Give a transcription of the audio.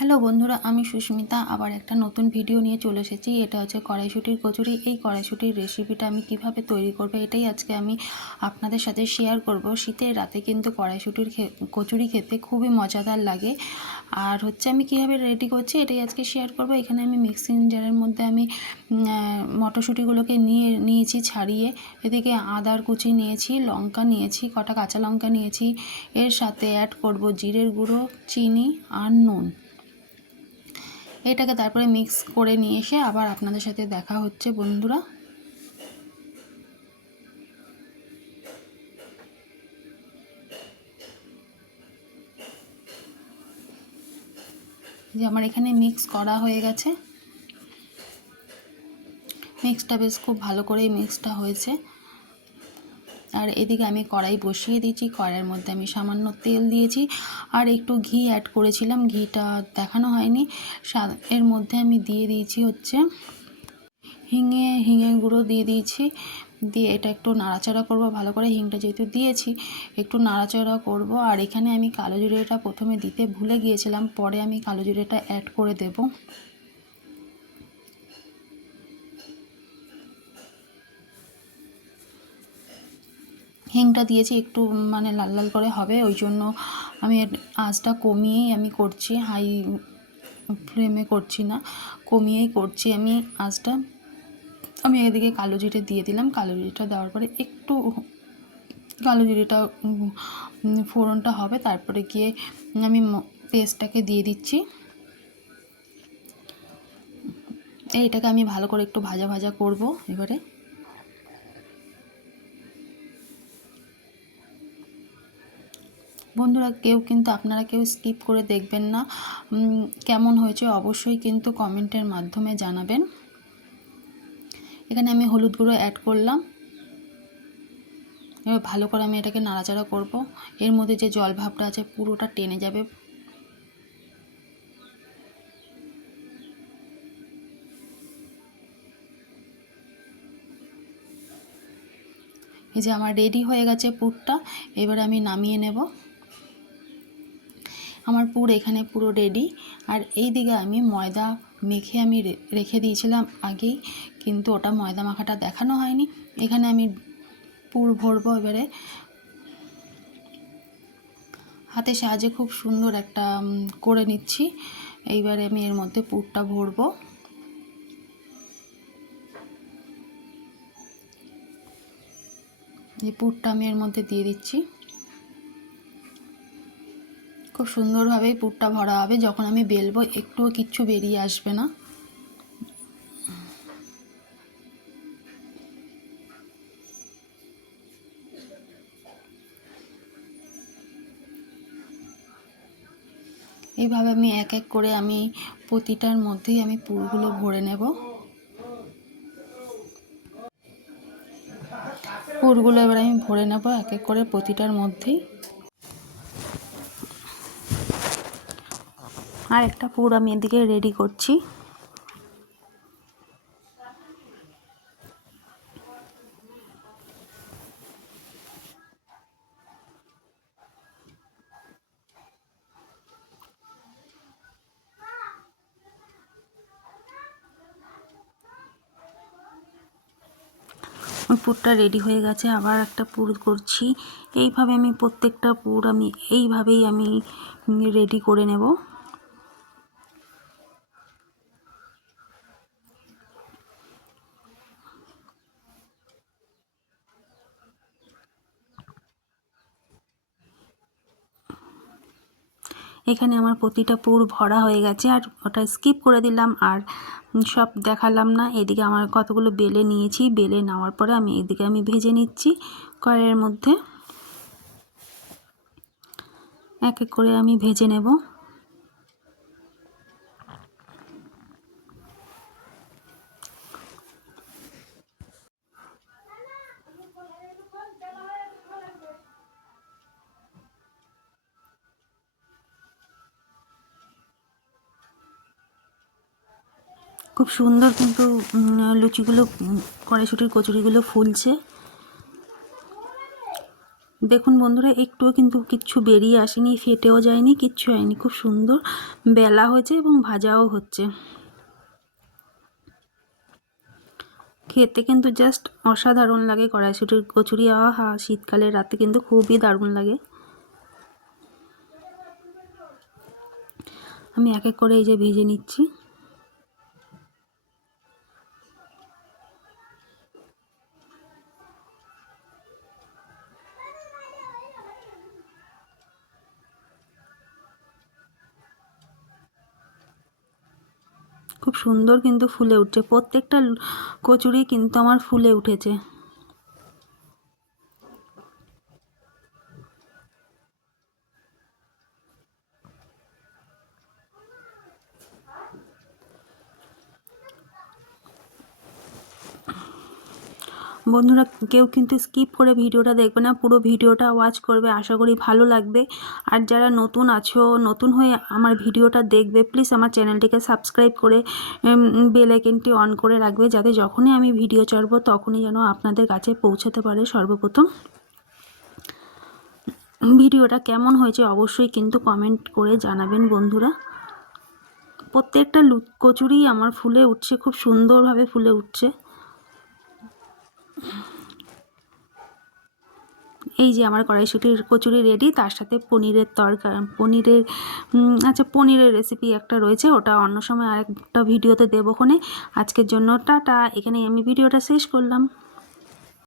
Hello বন্ধুরা, আমি সুস্মিতা আবার একটা নতুন ভিডিও নিয়ে চলে এসেছি। এটা হচ্ছে কড়াইশুঁটির কচুরি। এই কড়াইশুঁটির রেসিপিটা আমি কিভাবে তৈরি করব এটাই আজকে আমি আপনাদের সাথে শেয়ার করব। শীতের রাতে কিন্তু কড়াইশুঁটির কচুরি খেতে খুবই মজাদার লাগে। আর হচ্ছে আমি কিভাবে রেডি করছি এটাই আজকে শেয়ার করব। এখানে আমি মিক্সিং জারের মধ্যে আমি মটরশুঁটিগুলোকে নিয়েছি ছাড়িয়ে। এদিকে আদার কুচি নিয়েছি, লঙ্কা নিয়েছি, কটা কাঁচা লঙ্কা নিয়েছি। এর সাথে অ্যাড করব জিরের গুঁড়ো, চিনি আর নুন। এটাকে তারপরে মিক্স করে নিয়ে এসে আবার আপনাদের সাথে দেখা হচ্ছে বন্ধুরা। যে আমার এখানে মিক্স করা হয়ে গেছে, মিক্সটা বেশ খুব ভালো করেই মিক্সটা হয়েছে। আর এদিকে আমি কড়াই বসিয়ে দিয়েছি, কড়াইয়ের মধ্যে আমি সামান্য তেল দিয়েছি আর একটু ঘি অ্যাড করেছিলাম, ঘিটা দেখানো হয়নি। এর মধ্যে আমি দিয়ে দিয়েছি হচ্ছে হিঙের গুঁড়ো দিয়ে দিয়েছি। দিয়ে এটা একটু নাড়াচাড়া করব ভালো করে। হিংটা যেহেতু দিয়েছি একটু নাড়াচাড়া করব। আর এখানে আমি কালো জিরেটা প্রথমে দিতে ভুলে গিয়েছিলাম, পরে আমি কালো জিরেটা অ্যাড করে দেব। হিংটা দিয়েছি একটু মানে লাল লাল করে হবে, ওই জন্য আমি আঁচটা কমিয়েই আমি করছি, হাই ফ্লেমে করছি না, কমিয়েই করছি আমি আঁচটা। আমি এদিকে কালো জিরে দিয়ে দিলাম। কালো জিরেটা দেওয়ার পরে একটু কালো জিরেটা ফোড়নটা হবে, তারপরে গিয়ে আমি পেস্টটাকে দিয়ে দিচ্ছি। এইটাকে আমি ভালো করে একটু ভাজা ভাজা করব। এবারে বন্ধুরা আপনারা কেউ স্কিপ করে দেখবেন না। কেমন হয়েছে অবশ্যই কিন্তু কমেন্টের মাধ্যমে জানাবেন। এখানে আমি হলুদ গুঁড়ো অ্যাড করলাম। এবার ভালো করে আমি এটাকে নাড়াচাড়া করব। এর মধ্যে যে জল ভাবটা আছে পুরোটা টেনে যাবে। এই যে আমার রেডি হয়ে গেছে পুরটা, এবার আমি নামিয়ে নেব। আমার পুর এখানে পুরো রেডি। আর এই দিকে আমি ময়দা মেখে আমি রেখে দিয়েছিলাম আগেই, কিন্তু ওটা ময়দা মাখাটা দেখানো হয়নি। এখানে আমি পুর ভরবো। এবারে হাতের সাহায্যে খুব সুন্দর একটা করে নিচ্ছি। এইবারে আমি এর মধ্যে পুরটা ভরবো। এই পুরটা আমি এর মধ্যে দিয়ে দিচ্ছি। খুব সুন্দরভাবেই পুরটা ভরা হবে। যখন আমি বেলবো একটুও কিচ্ছু বেরিয়ে আসবে না। এইভাবে আমি এক এক করে আমি প্রতিটার মধ্যেই আমি পুরগুলো ভরে নেব। পুরগুলো এবার আমি ভরে নেব এক এক করে প্রতিটার মধ্যেই। আর একটা পুর আমি এদিকে রেডি করছি। পুরটা রেডি হয়ে গেছে, আবার একটা পুর করছি। এইভাবে আমি প্রত্যেকটা পুর আমি এইভাবেই আমি রেডি করে নেব। এখানে আমার প্রতিটা পুর ভরা হয়ে গেছে, আর ওটা স্কিপ করে দিলাম আর সব দেখালাম না। এদিকে আমার কতগুলো বেলে নিয়েছি, বেলে নেওয়ার পরে আমি এদিকে আমি ভেজে নিচ্ছি কড়াইয়ের মধ্যে। এক এক করে আমি ভেজে নেব। খুব সুন্দর কিন্তু লুচিগুলো কড়াইশুঁটির কচুরিগুলো ফুলছে। দেখুন বন্ধুরা, একটুও কিন্তু কিচ্ছু বেরিয়ে আসেনি, ফেটেও যায়নি, কিচ্ছু হয়নি, খুব সুন্দর বেলা হয়েছে এবং ভাজাও হচ্ছে। খেতে কিন্তু জাস্ট অসাধারণ লাগে কড়াইশুঁটির কচুরি। আহা, শীতকালের রাতে কিন্তু খুবই দারুণ লাগে। আমি এক এক করে এই যে ভেজে নিচ্ছি। খুব সুন্দর কিন্তু ফুলে উঠছে, প্রত্যেকটা কচুরি কিন্তু আমার ফুলে উঠেছে। বন্ধুরা, কেউ কিন্তু স্কিপ করে ভিডিওটা দেখবে না, পুরো ভিডিওটা ওয়াচ করবে, আশা করি ভালো লাগবে। আর যারা নতুন আছো, নতুন হয়ে আমার ভিডিওটা দেখবে, প্লিজ আমার চ্যানেলটিকে সাবস্ক্রাইব করে বেল আইকনটি অন করে রাখবে, যাতে যখনই আমি ভিডিও ছাড়বো তখনই যেন আপনাদের কাছে পৌঁছাতে পারে সর্বপ্রথম। ভিডিওটা কেমন হয়েছে অবশ্যই কিন্তু কমেন্ট করে জানাবেন বন্ধুরা। প্রত্যেকটা কচুরি আমার ফুলে উঠছে, খুব সুন্দরভাবে ফুলে উঠছে। এই যে আমার কড়াইশুঁটির কচুরি রেডি, তার সাথে পনিরের পনিরের রেসিপি একটা রয়েছে, ওটা অন্য সময় আরেকটা ভিডিওতে দেবো। আজকের জন্য টাটা, এখানেই আমি ভিডিওটা শেষ করলাম।